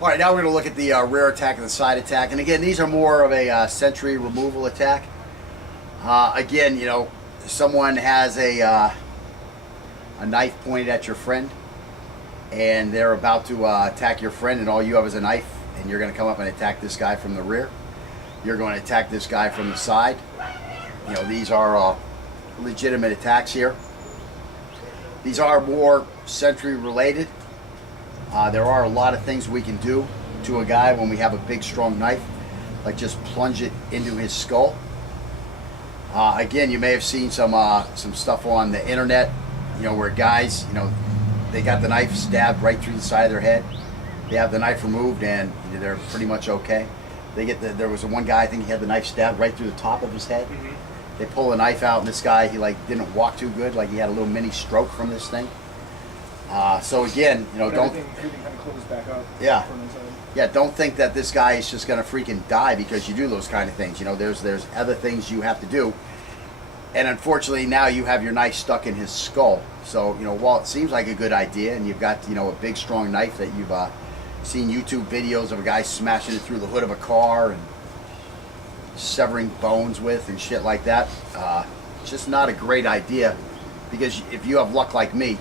All right, now we're going to look at the rear attack and the side attack. And again, these are more of a sentry removal attack. Again, you know, someone has a knife pointed at your friend, and they're about to attack your friend, and all you have is a knife, and you're going to come up and attack this guy from the rear. You're going to attack this guy from the side. You know, these are legitimate attacks here. These are more sentry related. There are a lot of things we can do to a guy when we have a big, strong knife, like just plunge it into his skull. Again, you may have seen some stuff on the internet, you know, where guys, you know, they got the knife stabbed right through the side of their head. They have the knife removed and they're pretty much okay. There was one guy, I think he had the knife stabbed right through the top of his head. Mm-hmm. They pull the knife out, and this guy, he like didn't walk too good, like he had a little mini stroke from this thing. So again, you know, everything kind of closed back up. Yeah. From inside. Yeah, don't think that this guy is just gonna freaking die because you do those kind of things. You know, there's other things you have to do, and unfortunately now you have your knife stuck in his skull. So you know, while it seems like a good idea, and you've got, you know, a big strong knife that you've seen YouTube videos of a guy smashing it through the hood of a car and severing bones with and shit like that, it's just not a great idea, because if you have luck like me,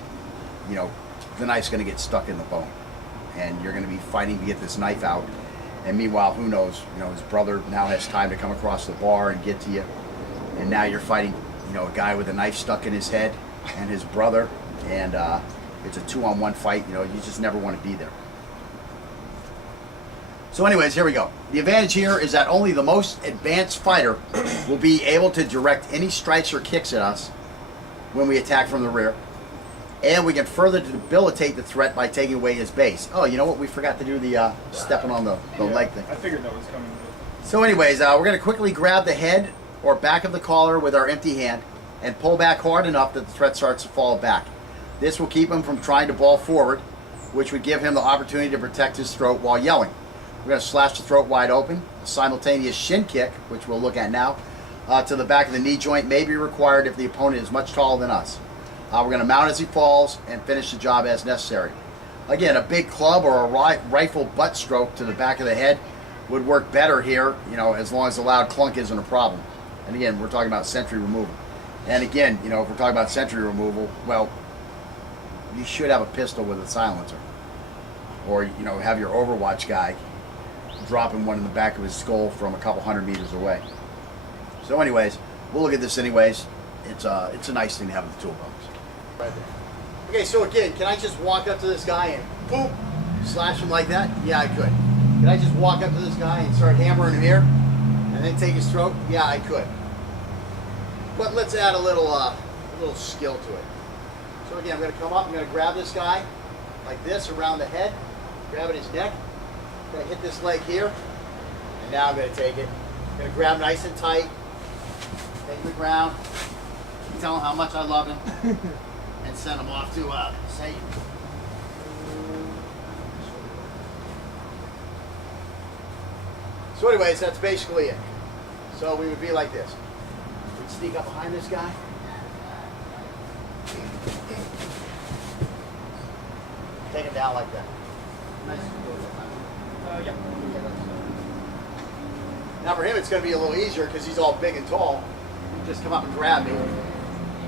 you know, the knife's going to get stuck in the bone, and you're going to be fighting to get this knife out. And meanwhile, who knows, you know, his brother now has time to come across the bar and get to you, and now you're fighting, you know, a guy with a knife stuck in his head and his brother, and it's a 2-on-1 fight. You know, you just never want to be there. So anyways, here we go. The advantage here is that only the most advanced fighter will be able to direct any strikes or kicks at us when we attack from the rear. And we can further debilitate the threat by taking away his base. Oh, you know what? We forgot to do the stepping on the leg thing. I figured that was coming. So anyways, we're going to quickly grab the head or back of the collar with our empty hand and pull back hard enough that the threat starts to fall back. This will keep him from trying to ball forward, which would give him the opportunity to protect his throat while yelling. We're going to slash the throat wide open. A simultaneous shin kick, which we'll look at now, to the back of the knee joint may be required if the opponent is much taller than us. We're going to mount as he falls and finish the job as necessary. Again, a big club or a rifle butt stroke to the back of the head would work better here, you know, as long as the loud clunk isn't a problem. And again, we're talking about sentry removal. And again, you know, if we're talking about sentry removal, well, you should have a pistol with a silencer. Or, you know, have your Overwatch guy dropping one in the back of his skull from a couple 100 meters away. So anyways, we'll look at this anyways. It's a nice thing to have in the toolbox. Right there. Okay, so again, can I just walk up to this guy and boom, slash him like that? Yeah, I could. Can I just walk up to this guy and start hammering him here and then take his throat? Yeah, I could. But let's add a little skill to it. So again, I'm going to come up, I'm going to grab this guy like this around the head, grabbing his neck. I'm going to hit this leg here, and now I'm going to take it. I'm going to grab nice and tight, take him to the ground, tell him how much I love him, and send him off to Satan. So anyways, that's basically it. So we would be like this. We'd sneak up behind this guy. Take him down like that. Nice. Yeah. Now for him it's going to be a little easier because he's all big and tall. You just come up and grab me.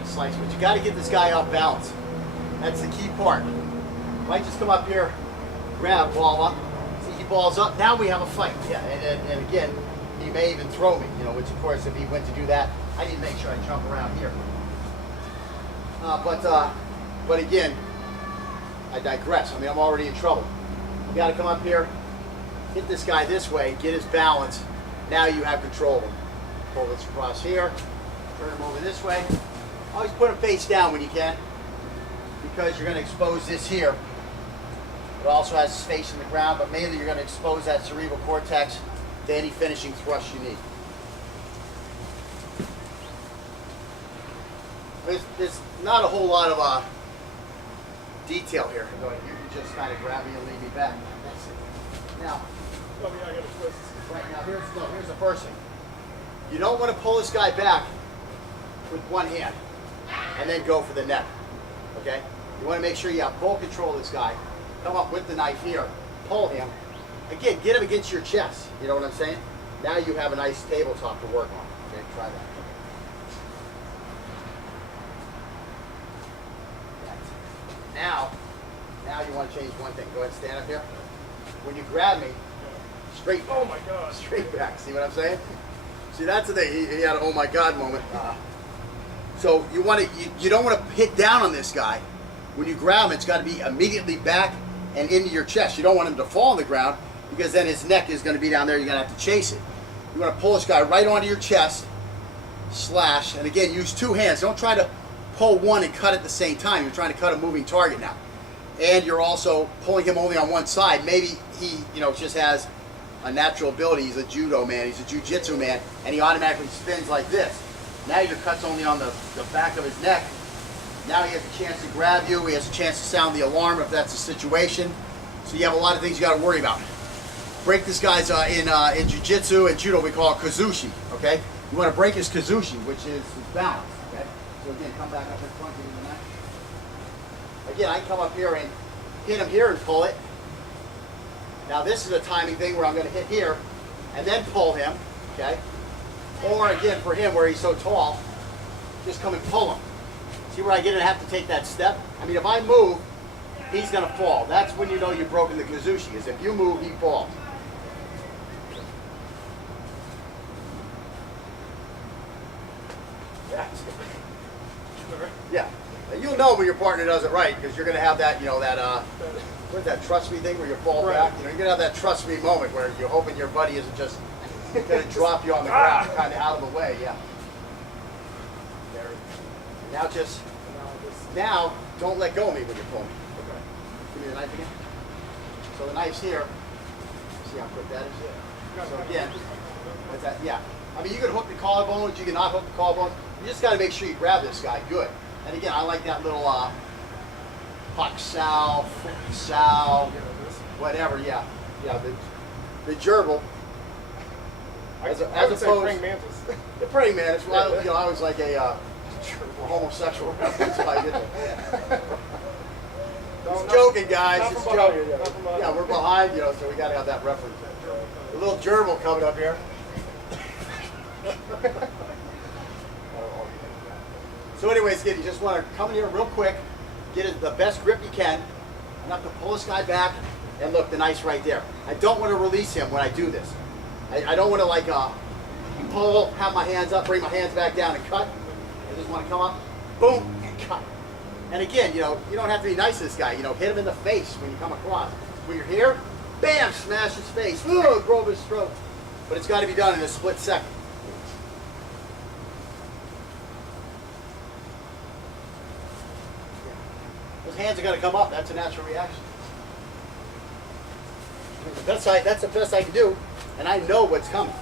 Slice. But you got to get this guy off balance. That's the key part. If I just come up here, grab, ball up. See, he balls up. Now we have a fight. Yeah, and again, he may even throw me, you know, which of course if he went to do that, I need to make sure I jump around here. But again, I digress. I mean, I'm already in trouble. You got to come up here, hit this guy this way, get his balance. Now you have control of him. Pull this across here, turn him over this way. Always put him face down when you can, because you're going to expose this here. It also has his face in the ground, but mainly you're going to expose that cerebral cortex to any finishing thrust you need. There's not a whole lot of detail here. You can just kind of grab me and lead me back. That's it. Now, right now, here's the first thing. You don't want to pull this guy back with one hand and then go for the neck. Okay? You want to make sure you have full control of this guy. Come up with the knife here, pull him, again, get him against your chest. You know what I'm saying? Now you have a nice tabletop to work on. Okay, try that. Now you want to change one thing. Go ahead and stand up here. When you grab me, straight back. Oh my God. Straight back. See what I'm saying? See, that's the thing. He had an oh my God moment. So you want to, you don't want to hit down on this guy. When you grab him, it's got to be immediately back and into your chest. You don't want him to fall on the ground because then his neck is going to be down there. You're going to have to chase it. You want to pull this guy right onto your chest, slash, and again, use two hands. Don't try to pull one and cut at the same time. You're trying to cut a moving target now. And you're also pulling him only on one side. Maybe he, just has a natural ability. He's a judo man. He's a jiu-jitsu man, and he automatically spins like this. Now your cut's only on the back of his neck. Now he has a chance to grab you. He has a chance to sound the alarm if that's the situation. So you have a lot of things you got to worry about. Break this guy's in jiu-jitsu and judo we call it kazushi. Okay, you want to break his kazushi, which is his balance. Okay, so again, come back up in front of the neck. Again, I can come up here and hit him here and pull it. Now this is a timing thing where I'm going to hit here and then pull him. Okay, or again for him where he's so tall, just come and pull him. See where I get to have to take that step? I mean, if I move, he's going to fall. That's when you know you've broken the kazushi, is if you move, he falls. Yeah. And you'll know when your partner does it right because you're going to have that, what's that trust me thing where you fall back? You're going to have that trust me moment where you're hoping your buddy isn't just going to drop you on the ground, kind of out of the way, yeah. There. Now, don't let go of me when you're pulling. Okay. Give me the knife again. So the knife's here. See how quick that is? Yeah. So again, what's that? Yeah. I mean, you can hook the collarbones, you can not hook the collarbones. You just got to make sure you grab this guy good. And again, I like that little puck sow, whatever. Yeah, the gerbil. As opposed to praying mantis. The praying mantis. Well, I was like a homosexual reference. I did. Just joking, guys. Just joking. Yeah, we're behind, so we got to have that reference. A little gerbil coming up here. So anyways, again, you just want to come in here real quick, get the best grip you can, enough to pull this guy back, and look, the knife's right there. I don't want to release him when I do this. I don't want to pull, have my hands up, bring my hands back down and cut. I just want to come up, boom, and cut. And again, you don't have to be nice to this guy. Hit him in the face when you come across. When you're here, bam, smash his face, grove his throat. But it's got to be done in a split second. Those hands are going to come up. That's a natural reaction. That's the best I can do, and I know what's coming.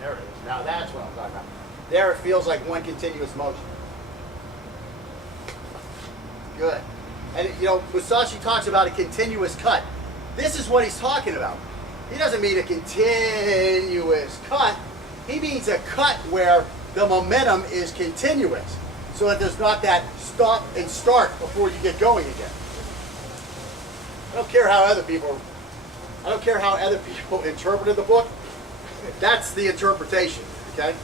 There it is. Now that's what I'm talking about. There it feels like one continuous motion. Good. And Musashi talks about a continuous cut. This is what he's talking about. He doesn't mean a continuous cut. He means a cut where the momentum is continuous, so that there's not that stop and start before you get going again. I don't care how other people interpreted the book. That's the interpretation, okay?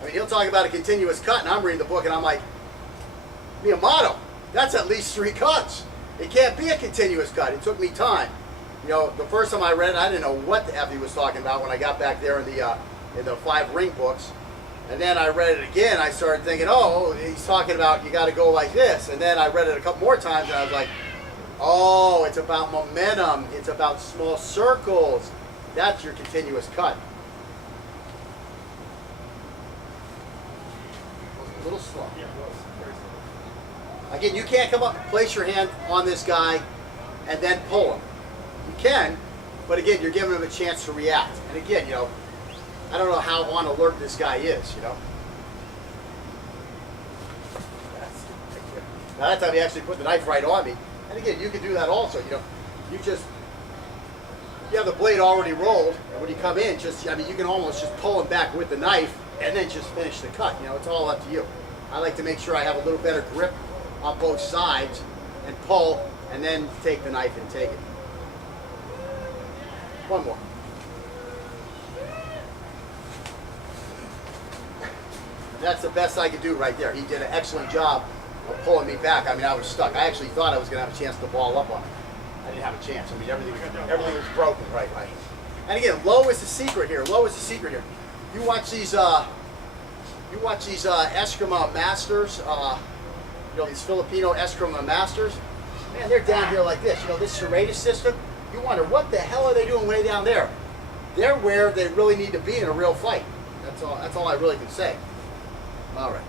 I mean, he'll talk about a continuous cut, and I'm reading the book, and I'm like, Miyamoto, that's at least 3 cuts. It can't be a continuous cut. It took me time. The first time I read it, I didn't know what the F he was talking about when I got back there in the 5 ring books. And then I read it again. I started thinking, oh, he's talking about you got to go like this. And then I read it a couple more times, and I was like, oh, it's about momentum. It's about small circles. That's your continuous cut. A little slow. Yeah, it was. Very slow. Again, you can't come up and place your hand on this guy and then pull him. You can, but again, you're giving him a chance to react. And again, I don't know how on alert this guy is, Now that time he actually put the knife right on me. And again, you can do that also, you have the blade already rolled, and when you come in, you can almost just pull him back with the knife and then just finish the cut. You know, it's all up to you. I like to make sure I have a little better grip on both sides and pull, and then take the knife and take it. One more. That's the best I could do right there. He did an excellent job of pulling me back. I mean, I was stuck. I actually thought I was going to have a chance to ball up on him. I didn't have a chance. I mean, everything was broken. Right. And again, low is the secret here. Low is the secret here. You watch these Eskrima masters. You know, these Filipino Eskrima masters. Man, they're down here like this. You know, this serratus system. You wonder what the hell are they doing way down there? They're where they really need to be in a real fight. That's all I really can say. All right.